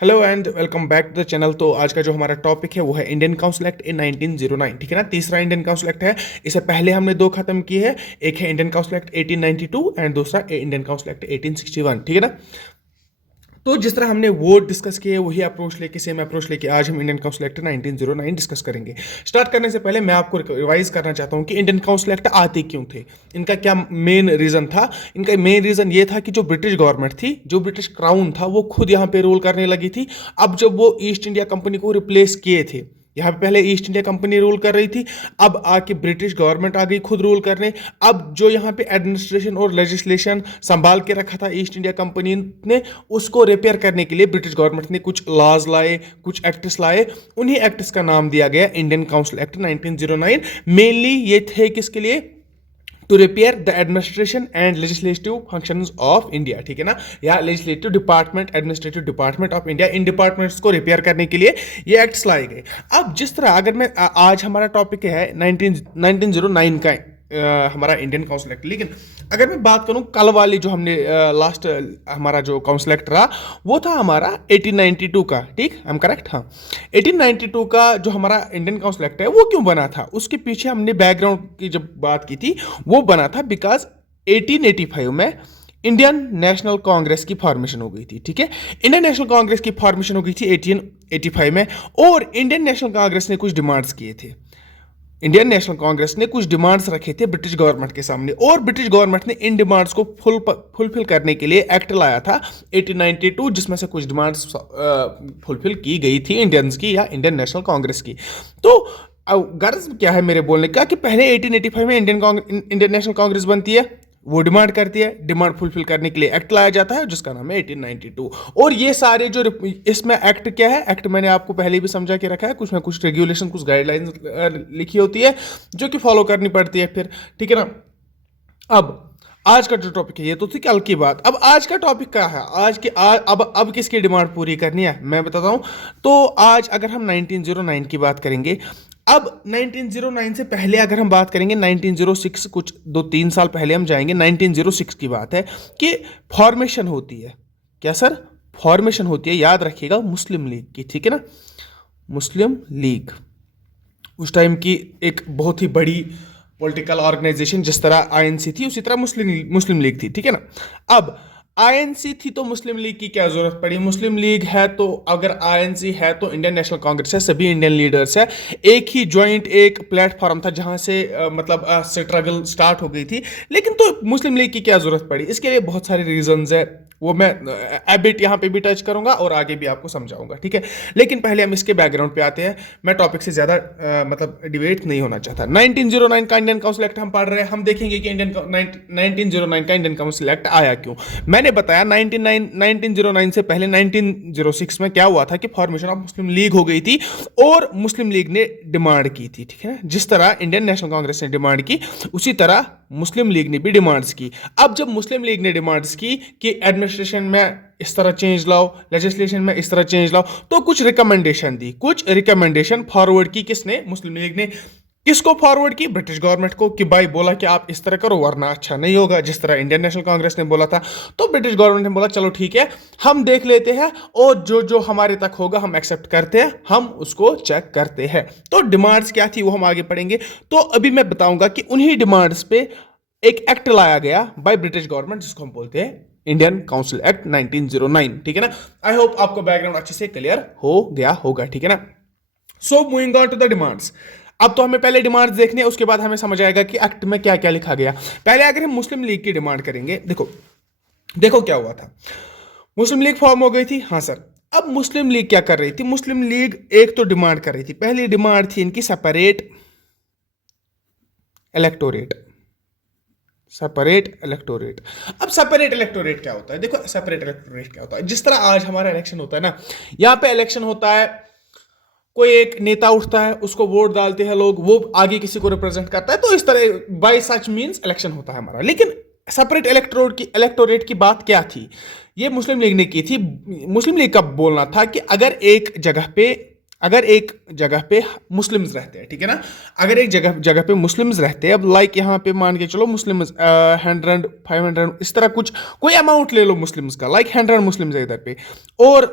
Hello and welcome back to the channel. तो आज का जो हमारा टॉपिक है वो है इंडियन काउंसिल एक्ट इन 1909। ठीक है ना, तीसरा इंडियन काउंसिल एक्ट है। इससे पहले हमने दो खत्म किए हैं। एक है इंडियन काउंसिल एक्ट 1892 एंड दूसरा इंडियन काउंसिल एक्ट 1861। ठीक है ना। तो जिस तरह हमने वो डिस्कस किए वही अप्रोच लेके, सेम अप्रोच लेके आज हम इंडियन काउंसिल एक्ट 1909 डिस्कस करेंगे। स्टार्ट करने से पहले मैं आपको रिवाइज करना चाहता हूँ कि इंडियन काउंसिल एक्ट आते क्यों थे, इनका क्या मेन रीजन था। इनका मेन रीजन ये था कि जो ब्रिटिश गवर्नमेंट थी, जो ब्रिटिश क्राउन था, वो खुद यहाँ पे रूल करने लगी थी। अब जब वो ईस्ट इंडिया कंपनी को रिप्लेस किए थे, यहाँ पे पहले ईस्ट इंडिया कंपनी रूल कर रही थी, अब आके ब्रिटिश गवर्नमेंट आ गई खुद रूल करने। अब जो यहाँ पे एडमिनिस्ट्रेशन और लेजिस्लेशन संभाल के रखा था ईस्ट इंडिया कंपनी ने, उसको रिपेयर करने के लिए ब्रिटिश गवर्नमेंट ने कुछ लॉज लाए, कुछ एक्ट्स लाए। उन्हीं एक्ट्स का नाम दिया गया इंडियन काउंसिल एक्ट 1909। मेनली ये थे किसके लिए? To repair the administration and legislative functions of India. ठीक है ना, या legislative department, administrative department of India, इन डिपार्टमेंट्स को रिपेयर करने के लिए ये एक्ट्स लाए गए। अब जिस तरह, अगर मैं आज हमारा टॉपिक है 1909 का हमारा इंडियन काउंसिल एक्ट, लेकिन अगर मैं बात करूं कल वाली जो हमने लास्ट हमारा जो काउंसिल एक्ट रहा वो था हमारा 1892 का। ठीक, आई एम करेक्ट? हाँ, 1892 का जो हमारा इंडियन काउंसिल एक्ट है वो क्यों बना था, उसके पीछे हमने बैकग्राउंड की जब बात की थी, वो बना था बिकॉज 1885 में इंडियन नेशनल कांग्रेस की फॉर्मेशन हो गई थी। ठीक है, इंडियन नेशनल कांग्रेस की फॉर्मेशन हो गई थी 1885 में, और इंडियन नेशनल कांग्रेस ने कुछ डिमांड्स किए थे। इंडियन नेशनल कांग्रेस ने कुछ डिमांड्स रखे थे ब्रिटिश गवर्नमेंट के सामने, और ब्रिटिश गवर्नमेंट ने इन डिमांड्स को फुलफिल करने के लिए एक्ट लाया था 1892, जिसमें से कुछ डिमांड्स फुलफिल की गई थी इंडियंस की या इंडियन नेशनल कांग्रेस की। तो गर्ज क्या है मेरे बोलने का कि पहले 1885 में इंडियन नेशनल कांग्रेस बनती है, वो डिमांड करती है, डिमांड फुलफिल करने के लिए एक्ट लाया जाता है जिसका नाम है 1892। और ये सारे जो इसमें एक्ट क्या है, एक्ट मैंने आपको पहले भी समझा के रखा है, कुछ ना कुछ रेगुलेशन, कुछ गाइडलाइंस लिखी होती है जो कि फॉलो करनी पड़ती है फिर। ठीक है ना। अब आज का जो टॉपिक है ये तो थी कल की बात। अब आज का टॉपिक क्या है, आज की अब किसकी डिमांड पूरी करनी है मैं बताता हूं। तो आज अगर हम 1909 की बात करेंगे, अब 1909 से पहले अगर हम बात करेंगे 1906, कुछ 2-3 साल पहले हम जाएंगे। 1906 की बात है कि फॉर्मेशन होती है, क्या सर? फॉर्मेशन होती है, याद रखिएगा, मुस्लिम लीग की। ठीक है ना, मुस्लिम लीग उस टाइम की एक बहुत ही बड़ी पॉलिटिकल ऑर्गेनाइजेशन। जिस तरह आईएनसी थी उसी तरह मुस्लिम लीग थी। ठीक है ना। अब आईएनसी थी तो मुस्लिम लीग की क्या जरूरत पड़ी? मुस्लिम लीग है तो, अगर आईएनसी है तो इंडियन नेशनल कांग्रेस है, सभी इंडियन लीडर्स है, एक ही जॉइंट एक प्लेटफॉर्म था जहां से मतलब स्ट्रगल स्टार्ट हो गई थी। लेकिन तो मुस्लिम लीग की क्या जरूरत पड़ी? इसके लिए बहुत सारे रीजंस है, वो मैं एबिट यहाँ पे भी टच करूंगा और आगे भी आपको समझाऊंगा। ठीक है, लेकिन पहले हम इसके बैकग्राउंड पे आते हैं। मैं टॉपिक से ज्यादा मतलब डिबेट नहीं होना चाहता। 1909 का इंडियन काउंसिल एक्ट हम पढ़ रहे हैं, हम देखेंगे कि 1909 का इंडियन काउंसिल एक्ट आया क्यों। मैंने बताया 1909 से पहले 1906 में क्या हुआ था कि फॉर्मेशन ऑफ मुस्लिम लीग हो गई थी, और मुस्लिम लीग ने डिमांड की थी। ठीक है, जिस तरह इंडियन नेशनल कांग्रेस ने डिमांड की उसी तरह मुस्लिम लीग ने भी डिमांड्स की। अब जब मुस्लिम लीग ने डिमांड्स की कि एडमिनिस्ट्रेशन में इस तरह चेंज लाओ, लेजिस्लेशन में इस तरह चेंज लाओ, तो कुछ रिकमेंडेशन दी, कुछ रिकमेंडेशन फॉरवर्ड की। किसने? मुस्लिम लीग ने। किसको फॉरवर्ड की? ब्रिटिश गवर्नमेंट को, कि भाई बोला कि आप इस तरह करो वरना अच्छा नहीं होगा, जिस तरह इंडियन नेशनल कांग्रेस ने बोला था। तो ब्रिटिश गवर्नमेंट ने बोला चलो ठीक है, हम देख लेते हैं, और जो जो हमारे तक होगा हम एक्सेप्ट करते हैं, हम उसको चेक करते हैं। तो डिमांड्स क्या थी वो हम आगे पढ़ेंगे। तो अभी मैं बताऊंगा कि उन्हीं डिमांड्स पे एक एक्ट लाया गया बाय ब्रिटिश गवर्नमेंट, जिसको हम बोलते हैं इंडियन काउंसिल एक्ट 1909। ठीक है ना। आई होप आपको बैकग्राउंड अच्छे से क्लियर हो गया होगा। ठीक है ना। So moving on to the demands. अब तो हमें पहले डिमांड्स देखने हैं, उसके बाद हमें समझ आएगा कि एक्ट में क्या क्या लिखा गया। पहले अगर हम मुस्लिम लीग की डिमांड करेंगे, देखो देखो क्या हुआ था। मुस्लिम लीग फॉर्म हो गई थी, हाँ सर। अब मुस्लिम लीग क्या कर रही थी? मुस्लिम लीग एक तो डिमांड कर रही थी, पहली डिमांड थी इनकी सेपरेट इलेक्टोरेट। Separate electorate. अब सेपरेट इलेक्टोरेट क्या होता है? देखो सेपरेट इलेक्टोरेट क्या होता है, जिस तरह आज हमारा इलेक्शन होता है ना, यहाँ पे इलेक्शन होता है, कोई एक नेता उठता है, उसको वोट डालते हैं लोग, वो आगे किसी को रिप्रेजेंट करता है, तो इस तरह बाय सच मींस इलेक्शन होता है हमारा। लेकिन सेपरेट इलेक्टोरेट की बात क्या थी? ये मुस्लिम लीग ने की थी। मुस्लिम लीग का बोलना था कि अगर एक जगह पे अगर एक जगह पे मुस्लिम्स रहते हैं, ठीक है ना, अगर एक जगह जगह पे मुस्लिम्स रहते हैं, अब लाइक यहाँ पे मान के चलो मुस्लिम्स 100 500 इस तरह कुछ कोई अमाउंट ले लो मुस्लिम्स का, लाइक 100 मुस्लिम्स है इधर पे और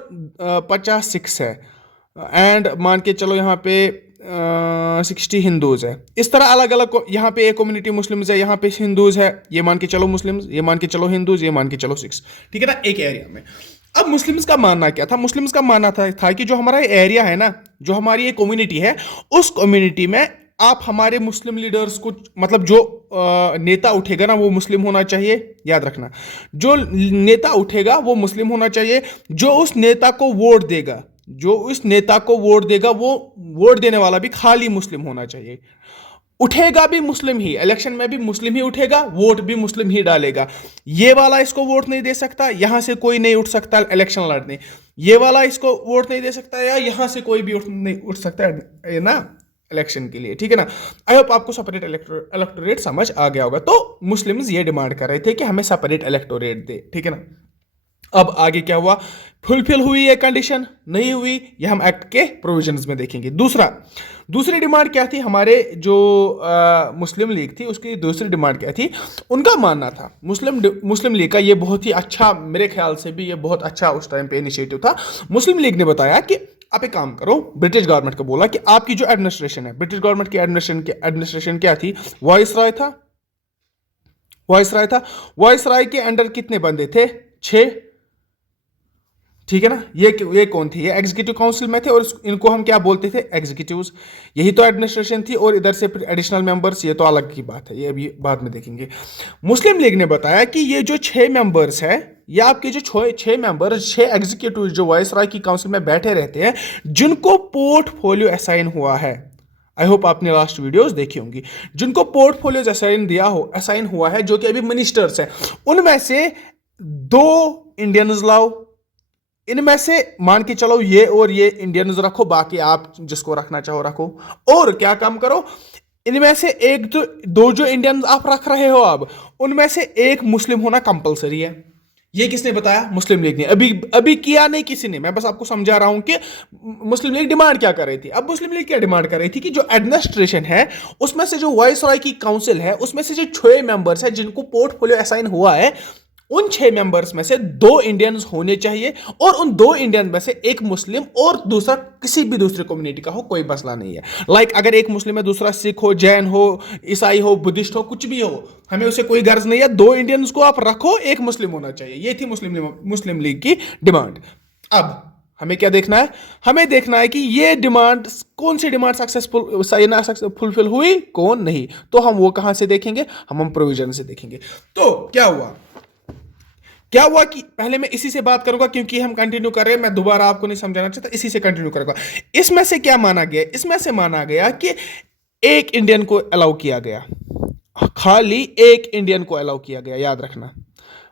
50 सिख्स है एंड मान के चलो यहाँ पे 60 हिंदूज है, इस तरह अलग अलग यहाँ पे एक कम्युनिटी मुस्लिम्स है, यहाँ पे हिंदूज है, ये मान के चलो मुस्लिम्स, ये मान के चलो हिंदूज, ये मान के चलो सिख्स, ठीक है ना, एक एरिया में। अब मुस्लिम्स का मानना क्या था, मुस्लिम्स का मानना था कि जो हमारा एरिया है ना, जो हमारी ये कम्युनिटी है, उस कम्युनिटी में आप हमारे मुस्लिम लीडर्स को, मतलब जो नेता उठेगा ना वो मुस्लिम होना चाहिए, याद रखना, जो नेता उठेगा वो मुस्लिम होना चाहिए, जो उस नेता को वोट देगा, जो उस नेता को वोट देगा वो वोट देने वाला भी खाली मुस्लिम होना चाहिए, उठेगा भी मुस्लिम ही, इलेक्शन में भी मुस्लिम ही उठेगा, वोट भी मुस्लिम ही डालेगा, ये वाला इसको वोट नहीं दे सकता, यहां से कोई नहीं उठ सकता इलेक्शन लड़ने, ये वाला इसको वोट नहीं दे सकता, या यहां से कोई भी नहीं उठ सकता है ना इलेक्शन के लिए, ठीक है ना। आई होप आपको सेपरेट इलेक्टोरेट समझ आ गया होगा। तो मुस्लिम्स ये डिमांड कर रहे थे कि हमें सेपरेट इलेक्टोरेट दे, ठीक है ना। अब आगे क्या हुआ, फुलफिल हुई ये कंडीशन, नहीं हुई, ये हम एक्ट के प्रोविजंस में देखेंगे। दूसरी डिमांड क्या थी, हमारे जो मुस्लिम लीग थी उसकी दूसरी डिमांड क्या थी, उनका मानना था, मुस्लिम लीग का ये बहुत ही अच्छा, मेरे ख्याल से भी ये बहुत अच्छा उस टाइम पे इनिशिएटिव था। मुस्लिम लीग ने बताया कि आप एक काम करो, ब्रिटिश गवर्नमेंट को बोला कि आपकी जो एडमिनिस्ट्रेशन है, ब्रिटिश गवर्नमेंट की एडमिनिस्ट्रेशन क्या थी, वॉइसरॉय था, वॉइसरॉय के अंडर कितने बंदे थे, 6, ठीक है ना। ये कौन थे, ये एग्जीक्यूटिव काउंसिल में थे और इनको हम क्या बोलते थे, एग्जीक्यूटिव्स, यही तो एडमिनिस्ट्रेशन थी, और इधर से फिर एडिशनल मेंबर्स, ये तो अलग की बात है, ये अभी बाद में देखेंगे। मुस्लिम लीग ने बताया कि ये जो 6 मेंबर्स है, ये आपके जो 6 मेंबर्स, 6 एग्जीक्यूटिव जो वायसराय की काउंसिल में बैठे रहते हैं, जिनको पोर्टफोलियो असाइन हुआ है, आई होप आपने लास्ट वीडियोस देखी होंगी, जिनको पोर्टफोलियो असाइन हुआ है, जो कि अभी मिनिस्टर्स हैं, उनमें से 2 इंडियंस लाओ, इनमें से मान के चलो ये और ये इंडियंस रखो, बाकी आप जिसको रखना चाहो रखो, और क्या काम करो, इनमें से एक जो 2 जो इंडियंस आप रख रहे हो, अब उनमें से एक मुस्लिम होना कंपलसरी है। ये किसने बताया, मुस्लिम लीग ने, अभी किया नहीं किसी ने, मैं बस आपको समझा रहा हूं कि मुस्लिम लीग डिमांड क्या कर रही थी। अब मुस्लिम लीग क्या डिमांड कर रही थी कि जो एडमिनिस्ट्रेशन है उसमें से जो वायसराय की काउंसिल है उसमें से जो 6 मेंबर्स है जिनको पोर्टफोलियो असाइन हुआ है, उन 6 मेंबर्स में से 2 इंडियंस होने चाहिए, और उन 2 इंडियन में से एक मुस्लिम और दूसरा किसी भी दूसरी कम्युनिटी का हो, कोई मसला नहीं है। लाइक अगर एक मुस्लिम है, दूसरा सिख हो, जैन हो, ईसाई हो, बुद्धिस्ट हो, कुछ भी हो, हमें उसे कोई गर्ज नहीं है, 2 इंडियंस को आप रखो, एक मुस्लिम होना चाहिए। ये थी मुस्लिम लीग की डिमांड। अब हमें क्या देखना है, हमें देखना है कि ये डिमांड, कौन सी डिमांड फुलफिल हुई, कौन नहीं। तो हम वो कहां से देखेंगे, हम प्रोविजन से देखेंगे। तो क्या हुआ कि पहले मैं इसी से बात करूंगा, क्योंकि हम कंटिन्यू कर रहे हैं, मैं दोबारा आपको नहीं समझाना चाहता, इसी से कंटिन्यू करूंगा। इसमें से क्या माना गया, इसमें से माना गया कि एक इंडियन को अलाउ किया गया, खाली एक इंडियन को अलाउ किया गया, याद रखना,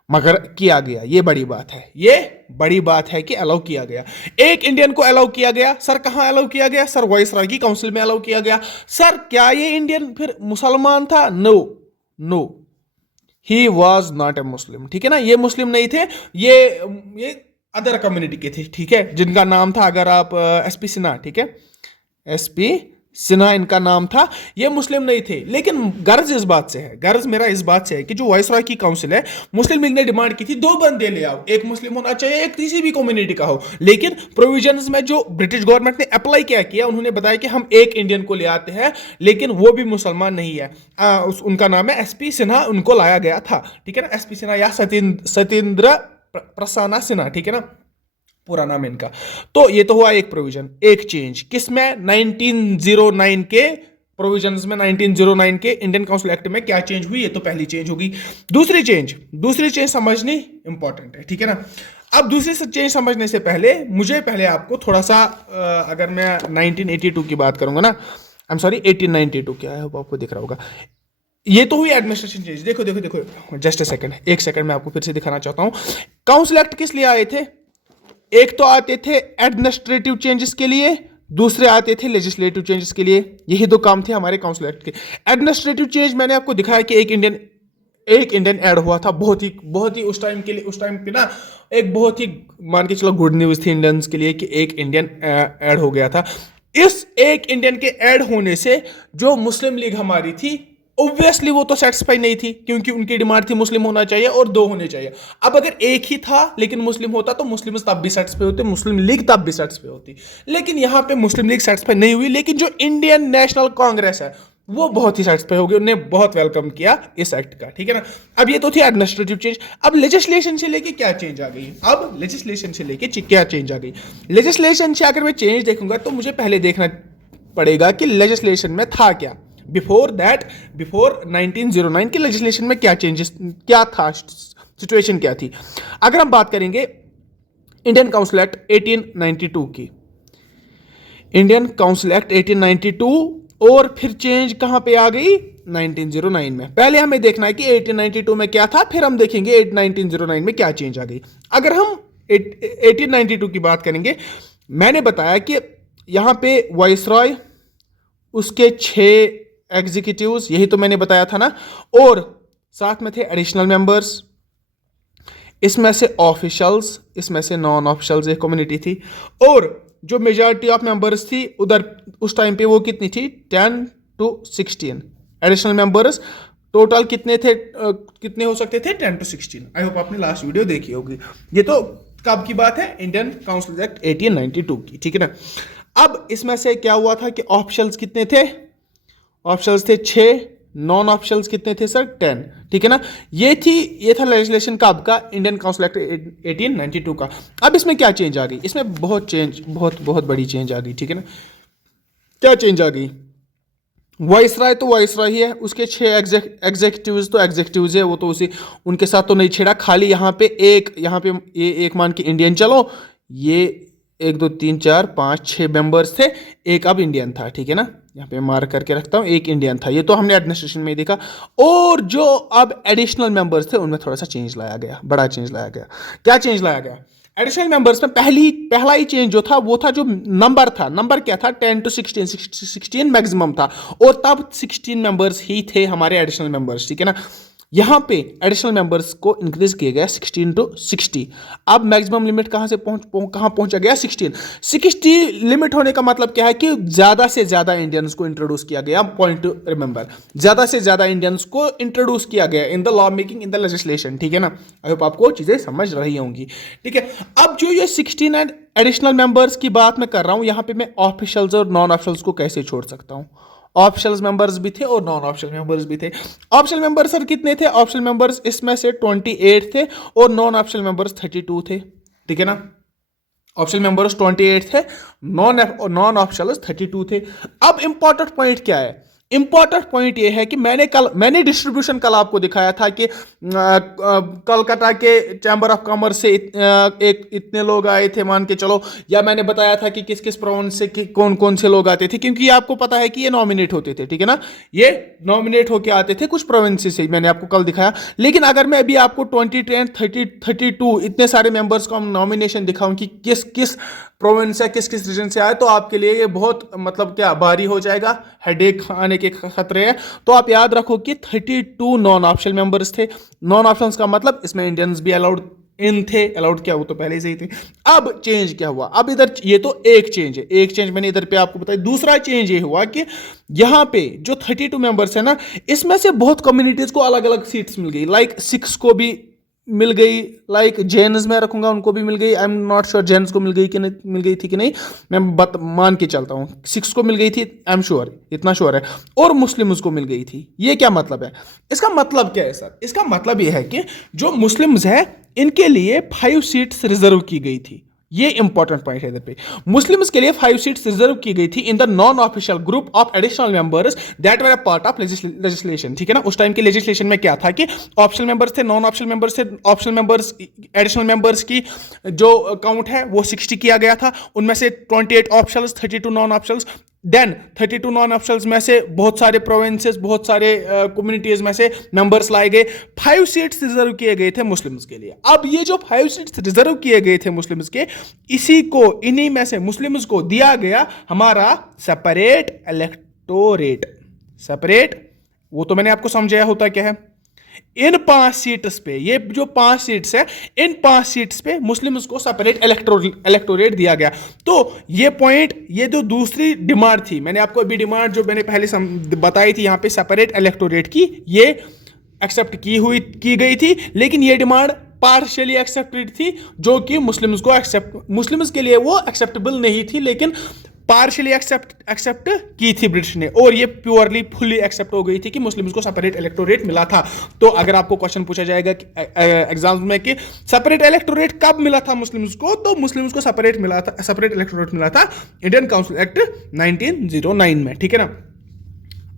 मगर किया गया, ये बड़ी बात है, ये बड़ी बात है कि अलाउ किया गया, एक इंडियन को अलाउ किया गया। सर कहां अलाउ किया गया, सर वायसराय की काउंसिल में अलाउ किया गया। सर क्या ये इंडियन फिर मुसलमान था, no, he was not a Muslim, ठीक है ना, ये मुस्लिम नहीं थे, ये अदर कम्युनिटी के थे, ठीक है, जिनका नाम था, अगर आप एसपी सिन्हा, ठीक है, एसपी सिन्हा इनका नाम था, ये मुस्लिम नहीं थे। लेकिन गर्ज मेरा इस बात से है कि जो वायसराय की काउंसिल है, मुस्लिम लीग ने डिमांड की थी 2 बंदे ले आओ, एक मुस्लिम होना चाहिए, एक किसी भी कम्युनिटी का हो। लेकिन प्रोविजंस में जो ब्रिटिश गवर्नमेंट ने अप्लाई क्या किया, उन्होंने बताया कि हम एक इंडियन को ले आते हैं, लेकिन वो भी मुसलमान नहीं है, उनका नाम है एसपी सिन्हा, उनको लाया गया था, ठीक है ना, एसपी सिन्हा या सत्येंद्र प्रसन्ना सिन्हा, ठीक है ना, पूरा नाम इनका। तो ये तो हुआ एक प्रोविजन, एक चेंज, किसमें, 1909 के प्रोविजंस में, 1909 के इंडियन काउंसिल एक्ट में क्या चेंज हुई, ये तो पहली चेंज होगी। दूसरी चेंज समझनी इंपॉर्टेंट है, ठीक है ना। अब दूसरी चेंज समझने से पहले मुझे आपको थोड़ा सा, अगर मैं 1982 की बात करूंगा ना, आई एम सॉरी 1892, क्या है आपको दिख रहा होगा, ये तो हुई एडमिनिस्ट्रेशन चेंज। देखो जस्ट एक सेकंड मैं आपको फिर से दिखाना चाहता हूं। काउंसिल एक्ट किस लिए आए थे, एक तो आते थे एडमिनिस्ट्रेटिव चेंजेस के लिए, दूसरे आते थे लेजिस्लेटिव चेंजेस के लिए, यही 2 काम थे हमारे काउंसिल एक्ट के। एडमिनिस्ट्रेटिव चेंज मैंने आपको दिखाया कि एक इंडियन एक इंडियन ऐड हुआ था, बहुत ही उस टाइम के लिए, उस टाइम पे ना एक बहुत ही मान के चलो गुड न्यूज़ थी इंडियंस के लिए कि एक इंडियन ऐड हो गया था। इस एक इंडियन के ऐड होने से जो मुस्लिम लीग हमारी थी, ऑब्वियसली वो तो सेटिस्फाई नहीं थी, क्योंकि उनकी डिमांड थी मुस्लिम होना चाहिए और 2 होने चाहिए। अब अगर एक ही था लेकिन मुस्लिम होता तो मुस्लिम तब भी सेटिस्फाई होते, मुस्लिम लीग तब भी सेटिस्फाई होती। लेकिन यहां पे मुस्लिम लीग सेटिस्फाई नहीं हुई, लेकिन जो इंडियन नेशनल कांग्रेस है वो बहुत ही सेटिस्फाई हो गई, उन्होंने बहुत वेलकम किया इस एक्ट का, ठीक है ना। अब ये तो थी एडमिनिस्ट्रेटिव चेंज। अब लेजिस्लेशन से लेके क्या चेंज आ गई, अब लेजिस्लेशन से लेके क्या चेंज आ गई। लेजिस्लेशन से अगर मैं चेंज देखूंगा तो मुझे पहले देखना पड़ेगा कि लेजिस्लेशन में था क्या, बिफोर 1909 के लेजिस्लेशन में क्या चेंजेस, क्या था, सिचुएशन क्या थी। अगर हम बात करेंगे इंडियन काउंसिल एक्ट 1892 की, इंडियन काउंसिल एक्ट 1892, और फिर चेंज कहां पे आ गई 1909 में। पहले हमें देखना है कि 1892 में क्या था, फिर हम देखेंगे 1909 में क्या चेंज आ गई। अगर हम 1892 की बात करेंगे, मैंने बताया कि यहां पे वाइसरॉय, उसके 6 एग्जीक्यूटिव्स, यही तो मैंने बताया था ना, और साथ में थे एडिशनल मेंबर्स, इसमें से ऑफिशियल्स, इसमें से नॉन ऑफिशियल्स, एक कम्युनिटी थी, और जो मेजॉरिटी ऑफ मेंबर्स थी उधर उस टाइम पे वो कितनी थी, 10 to 16 एडिशनल मेंबर्स। टोटल कितने थे, कितने हो सकते थे, 10 to 16। आई होप आपने लास्ट वीडियो देखी होगी। ये तो कब की बात है, इंडियन काउंसिल एक्ट 1892 की, ठीक है ना। अब इसमें से क्या हुआ था कि ऑफिशियल्स कितने थे, ऑफिशियल्स थे 6, नॉन ऑफिशियल्स कितने थे सर, 10, ठीक है ना। ये था लेजिस्लेशन कब का, इंडियन काउंसिल एक्ट 1892 का। अब इसमें क्या चेंज आ गई, इसमें बहुत बड़ी चेंज आ गई, ठीक है ना। क्या चेंज आ गई, वाइसराय तो वाइसराय ही है, उसके 6 एग्जीक्यूटिव्स तो एग्जीक्यूटिव्स है, वो तो उसी उनके साथ तो नहीं छेड़ा। खाली यहाँ पे एक मान के इंडियन चलो, ये 1 2 3 4 5 6 मेंबर्स थे, एक अब इंडियन था, ठीक है ना। यहाँ पे मार्क करके रखता हूँ, एक इंडियन था, ये तो हमने एडमिनिस्ट्रेशन में देखा। और जो अब एडिशनल मेंबर्स थे उनमें थोड़ा सा चेंज लाया गया, बड़ा चेंज लाया गया। क्या चेंज लाया गया एडिशनल मेंबर्स में, पहला ही चेंज जो था वो था जो नंबर था, नंबर क्या था, 10 to 16 मैक्सिमम था, और तब 16 मेंबर्स ही थे हमारे एडिशनल मेंबर्स, ठीक है ना। यहां पे एडिशनल मेंबर्स को इंक्रीज किया गया 16 to 60। अब मैक्सिमम लिमिट कहां पहुंचा गया, 60 लिमिट होने का मतलब क्या है कि ज्यादा से ज्यादा इंडियंस को इंट्रोड्यूस किया गया। पॉइंट टू रिमेंबर, ज्यादा से ज्यादा इंडियंस को इंट्रोड्यूस किया गया in the law making, in the legislation, ठीक है ना। आई होप आपको चीजें समझ रही होंगी, ठीक है। अब जो ये 16 एंड एडिशनल मेंबर्स की बात मैं कर रहा हूं, यहां पे मैं ऑफिशियल्स और नॉन ऑफिशियल्स को कैसे छोड़ सकता हूं। ऑप्शनल मेंबर्स भी थे और नॉन ऑप्शनल मेंबर्स भी थे। ऑप्शनल मेंबर्स सर कितने थे, ऑप्शनल मेंबर्स इसमें से 28 थे और नॉन ऑप्शनल मेंबर्स 32 थे, ठीक है ना। ऑप्शनल मेंबर्स 28 थे, नॉन ऑप्शनल 32 थे। अब इंपॉर्टेंट पॉइंट क्या है, इंपॉर्टेंट पॉइंट ये है कि मैंने डिस्ट्रीब्यूशन कल आपको दिखाया था कि कलकत्ता के चैम्बर ऑफ कॉमर्स से इतने लोग आए थे मान के चलो, या मैंने बताया था कि किस किस प्रोविंस से कौन कौन से लोग आते थे, क्योंकि आपको पता है कि ये नॉमिनेट होते थे, ठीक है ना। ये नॉमिनेट होके आते थे कुछ प्रोविंस से, मैंने आपको कल दिखाया। लेकिन अगर मैं अभी आपको 20 10 30 32 इतने सारे मेंबर्स को हम नॉमिनेशन दिखाऊं कि किस किस प्रोविंस से, किस किस रीजन से आए, तो आपके लिए ये बहुत मतलब क्या भारी हो जाएगा, हेडेक आने के खतरे हैं। तो आप याद रखो कि 32 नॉन ऑप्शनल मेंबर्स थे। नॉन ऑप्शनल्स का मतलब इसमें इंडियंस भी अलाउड अलाउड क्या, वो तो पहले से ही थे। अब चेंज क्या हुआ, अब इधर ये तो एक चेंज है, एक चेंज मैंने इधर पे आपको बताया। दूसरा चेंज ये हुआ कि यहां पे जो 32 मेंबर्स है ना, इसमें से बहुत कम्युनिटीज को अलग अलग सीट्स मिल गई। लाइक सिक्स को भी मिल गई, लाइक जैन्स में रखूंगा उनको भी मिल गई। I am not sure Jains को मिल गई कि नहीं, मिल गई थी कि नहीं, मैं मान के चलता हूं 6 को मिल गई थी, आई एम श्योर, इतना श्योर है। और मुस्लिम्स को मिल गई थी। ये क्या मतलब है, इसका मतलब क्या है सर, इसका मतलब यह है कि जो मुस्लिम्स है इनके लिए 5 सीट्स रिजर्व की गई थी। ये इंपॉर्टेंट पॉइंट है इधर पे, मुस्लिम्स के लिए 5 सीट्स रिजर्व की गई थी in the non official group of additional members that were a part of legislation, ठीक है ना। उस टाइम के लेजिस्लेशन में क्या था कि ऑप्शनल मेंबर्स थे, नॉन ऑप्शनल मेंबर्स थे। ऑप्शनल मेंबर्स, एडिशनल मेंबर्स की जो काउंट है वो 60 किया गया था, उनमें से 28 optionals, 32 non optionals. Then 32 non optionals में से बहुत सारे प्रोविंसेस, बहुत सारे कम्युनिटीज में से मेंबर्स लाए गए। 5 सीट्स रिजर्व किए गए थे मुस्लिम्स के लिए। अब ये जो 5 सीट्स रिजर्व किए गए थे मुस्लिम्स के, इन्हीं में से मुस्लिम्स को दिया गया हमारा सेपरेट इलेक्टोरेट। सेपरेट, वो तो मैंने आपको समझाया होता क्या है। इन 5 सीट्स पे, ये जो 5 सीट्स है, इन 5 सीट्स पे मुस्लिम्स को सेपरेट इलेक्टोरेट दिया गया। तो ये पॉइंट, ये जो दूसरी डिमांड थी, मैंने आपको अभी डिमांड जो मैंने पहले बताई थी यहाँ पे सेपरेट इलेक्टोरेट की, ये एक्सेप्ट की गई थी, लेकिन ये डिमांड पार्शियली एक्सेप्टेड थी, जो कि मुस्लिम्स के लिए वो एक्सेप्टेबल नहीं थी, लेकिन पार्शियली एक्सेप्ट की थी ब्रिटिश ने, और ये प्योरली फुली एक्सेप्ट हो गई थी कि मुस्लिम्स को सेपरेट इलेक्टोरेट मिला था। तो अगर आपको क्वेश्चन पूछा जाएगा एग्जाम्स में कि सेपरेट इलेक्टोरेट कब मिला था मुस्लिम्स को, तो मुस्लिम्स को सेपरेट इलेक्टोरेट मिला था इंडियन काउंसिल एक्ट 1909 में, ठीक है ना।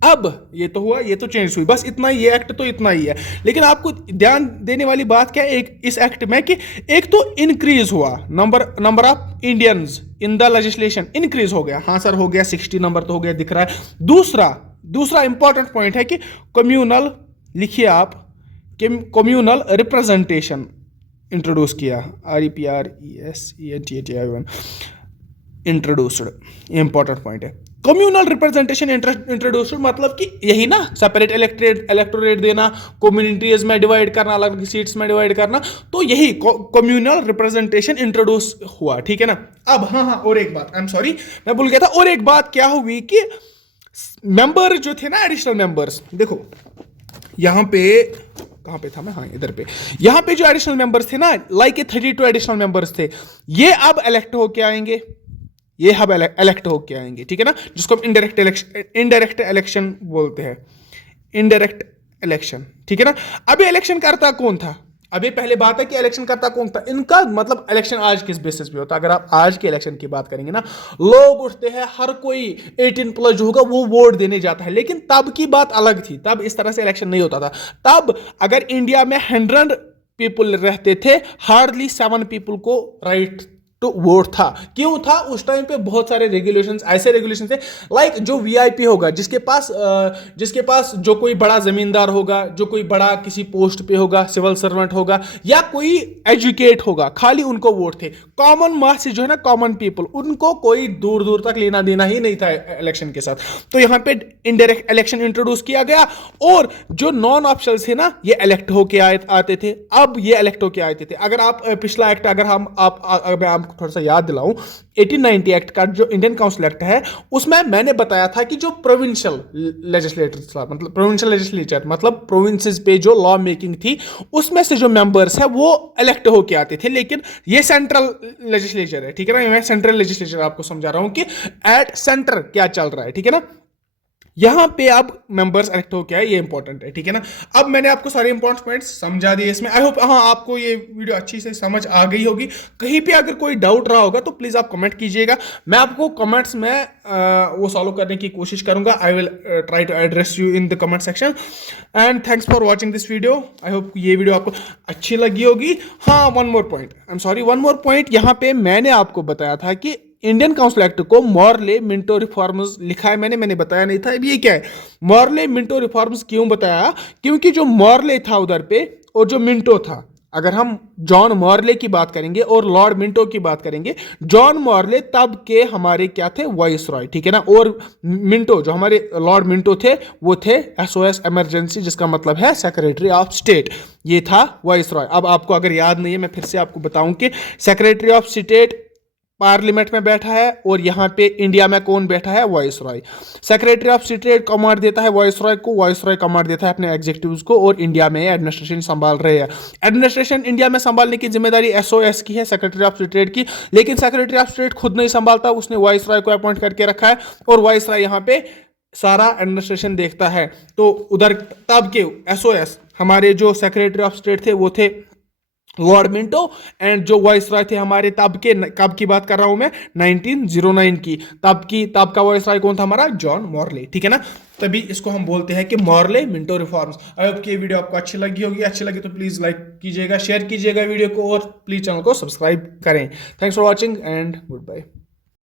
अब ये तो हुआ, ये तो चेंज हुई, बस इतना ही, ये एक्ट तो इतना ही है। लेकिन आपको ध्यान देने वाली बात क्या है इस एक्ट में, कि एक तो इंक्रीज हुआ number of Indians in the legislation, increase हो गया। हाँ सर हो गया, 60 नंबर तो हो गया, दिख रहा है। दूसरा इंपॉर्टेंट पॉइंट है कि कम्युनल, लिखिए आप, कम्युनल रिप्रेजेंटेशन इंट्रोड्यूस किया, REPRESENTATION, इंट्रोड्यूस्ड, इंपॉर्टेंट पॉइंट है। कम्युनल रिप्रेजेंटेशन इंट्रोड्यूस्ड मतलब कि यही ना, सेपरेट इलेक्टोरेट देना, कम्युनिटीज में डिवाइड करना, अलग सीट्स में डिवाइड करना, तो यही कम्युनल रिप्रेजेंटेशन इंट्रोड्यूस हुआ, ठीक है ना। अब हाँ, और एक बात, आई एम सॉरी मैं भूल गया था, और एक बात क्या हुई कि मेंबर जो थे ना, एडिशनल मेंबर्स, देखो यहां पे, कहां पे था मैं, हाँ इधर पे, यहां पे जो एडिशनल मेंबर्स थे ना, लाइक 32 एडिशनल मेंबर्स थे, ये अब इलेक्ट होके आएंगे, ठीक है ना, जिसको हम इनडायरेक्ट इलेक्शन बोलते हैं, इनडायरेक्ट इलेक्शन, ठीक है ना। अभी इलेक्शन करता कौन था, अभी पहले बात है कि इलेक्शन करता कौन था, इनका मतलब इलेक्शन आज किस बेसिस पे होता है। अगर आप आज के इलेक्शन की बात करेंगे ना, लोग उठते हैं, हर कोई 18+ जो होगा वो वोट देने जाता है, लेकिन तब की बात अलग थी, तब इस तरह से इलेक्शन नहीं होता था। तब अगर इंडिया में 100 पीपल रहते थे, हार्डली 7 पीपल को राइट तो वोट था। क्यों था, उस टाइम पे बहुत सारे रेगुलेशंस, ऐसे रेगुलेशंस थे, लाइक जो वीआईपी होगा, जिसके पास जो कोई बड़ा जमींदार होगा, जो कोई बड़ा किसी पोस्ट पे होगा, सिविल सर्वेंट होगा, या कोई एजुकेट होगा, खाली उनको वोट थे। कॉमन मास जो है ना, कॉमन पीपल, उनको कोई दूर दूर तक लेना देना ही नहीं था इलेक्शन के साथ। तो यहाँ पे इनडायरेक्ट इलेक्शन इंट्रोड्यूस किया गया, और जो नॉन ऑप्शनल थे ना, ये इलेक्ट होके आते थे। अब ये इलेक्ट होके आते थे। अगर आप पिछला एक्ट, अगर आप थोड़ा सा याद दिलाऊं, 1890 एक्ट का जो इंडियन काउंसिल एक्ट है, उसमें मैंने बताया था कि जो प्रोविंशियल लेजिस्लेचर मतलब प्रोविंसेस पे जो लॉ मेकिंग थी, उसमें से जो मेंबर्स है वो इलेक्ट होके आते थे। लेकिन ये सेंट्रल लेजिस्लेचर है, ठीक है ना, मैं सेंट्रल लेजिस्लेचर आपको समझा रहा हूं कि एट सेंटर क्या चल रहा है, ठीक है ना। यहां पे अब मेंबर्स इलेक्ट होके आए, ये इंपॉर्टेंट है, ठीक है ना। अब मैंने आपको सारे इंपॉर्टेंट पॉइंट्स समझा दिए इसमें। आई होप हाँ आपको ये वीडियो अच्छी से समझ आ गई होगी। कहीं पे अगर कोई डाउट रहा होगा तो प्लीज आप कमेंट कीजिएगा, मैं आपको कमेंट्स में वो सॉल्व करने की कोशिश करूंगा। I will try to address you in the comment section. And thanks for watching this video. I hope ये वीडियो आपको अच्छी लगी होगी। हाँ, वन मोर पॉइंट, यहाँ पे मैंने आपको बताया था कि इंडियन काउंसिल एक्ट को मॉर्ले मिंटो रिफॉर्म्स लिखा है, मैंने बताया नहीं था। अब ये क्या है, मॉर्ले मिंटो रिफॉर्म्स क्यों बताया, क्योंकि जो मॉर्ले था उधर पे और जो मिंटो था, अगर हम जॉन मॉर्ले की बात करेंगे और लॉर्ड मिंटो की बात करेंगे, जॉन मॉर्ले तब के हमारे क्या थे, वाइस रॉय, ठीक है ना, और मिंटो जो हमारे लॉर्ड मिंटो थे वो थे SOS इमरजेंसी, जिसका मतलब है सेक्रेटरी ऑफ स्टेट, ये था वाइस रॉय। अब आपको अगर याद नहीं है, मैं फिर से आपको बताऊं कि सेक्रेटरी ऑफ स्टेट पार्लियामेंट में बैठा है, और यहां पे इंडिया में कौन बैठा है, vice Roy. Secretary of state command देता है वाइस रॉय को, वाइस रॉय कमांड देता है अपने एग्जीक्यूटिव्स को, और इंडिया में एडमिनिस्ट्रेशन संभाल रहे हैं। एडमिनिस्ट्रेशन इंडिया में संभालने की जिम्मेदारी SOS की है, सेक्रेटरी ऑफ स्टेट की, लेकिन सेक्रेटरी ऑफ स्टेट खुद नहीं संभालता, उसने वाइस रॉय को अपॉइंट करके रखा है, और वाइस रॉय यहाँ पे सारा एडमिनिस्ट्रेशन देखता है। तो उधर तब के SOS हमारे जो सेक्रेटरी ऑफ स्टेट थे वो थे लॉर्ड मिंटो, एंड जो वाइस रॉय थे हमारे तब के, कब की बात कर रहा हूं मैं, 1909 की, तब का वाइस रॉय कौन था हमारा, जॉन मॉर्ले, ठीक है ना। तभी इसको हम बोलते हैं कि Morley Minto reforms. I hope कि ये वीडियो आपको अच्छी लगी होगी। अच्छी लगी तो प्लीज लाइक कीजिएगा, शेयर कीजिएगा वीडियो को, और प्लीज चैनल को सब्सक्राइब करें। Thanks for watching and good bye.